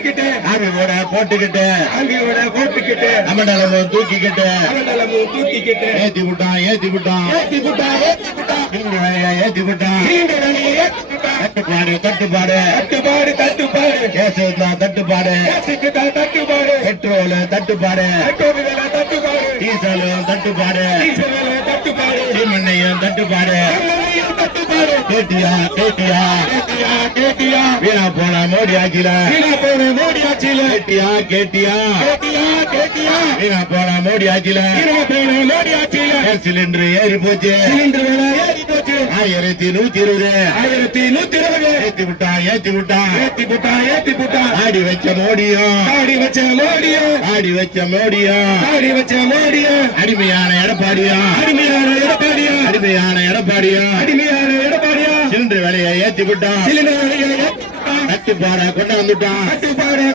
போட்டுக்கிட்டு ஆவியோட போட்டுக்கிட்டு ஆவியோட போட்டுக்கிட்டு அமண்டலமும் தூக்கிக்கிட்டு அவனலமும் தூக்கிக்கிட்டு ஏத்தி விட்டான் ஏத்தி விட்டான் ஏத்தி புட்டா ஏத்தி புட்டா ஏத்தி விட்டான் சீண்ட வேலையை ஏத்தி புட்டா தட்டுப்பாடு தட்டுப்பாடு தட்டுப்பாடு தட்டுப்பாடு கேசுக்கு தட்டுப்பாடு கேசுக்கு தட்டுப்பாடு பெட்ரோல் தட்டுப்பாடு பெட்ரோல் விலை தட்டுப்பாடு டீசலும் தட்டுப்பாடு டீசல் விலை தட்டுப்பாடு சீமெண்ணையும் தட்டுப்பாடு எண்ணெயும் தட்டுப்பாடு கேட்டியா கேட்டியா கேட்டியா கேட்டியா வீணா போன மோடி ஆட்சியில வீணா போன மோடி ஆட்சியில கேட்டியா கேட்டியா கேட்டியா கேட்டியா வீணா போன மோடி ஆட்சியில வீணா போன மோடி ஆட்சியில கேஸ் சிலிண்டர் ஏறி போச்சு சிலிண்டர் விலை ஏறி போச்சு 1120 1120 ஏத்தி விட்டான் ஏத்தி விட்டான் ஏத்தி புட்டா ஏத்தி புட்டா ஆடி வச்ச மோடியும் ஆடி வச்ச மோடியும் ஆடி வச்ச மோடியும் ஆடி வச்ச மோடியும் அடிமையான எடப்பாடியும் அடிமையான எடப்பாடியும் அடிமையான எடப்பாடியும் அடிமையான எடப்பாடியும் சிலிண்டர் விலையை ஏத்தி விட்டான் சிலிண்டர் விலையை ஏத்தி புட்டா தட்டுப்பாட கொண்டு வந்துட்டான் தட்டுப்பாடு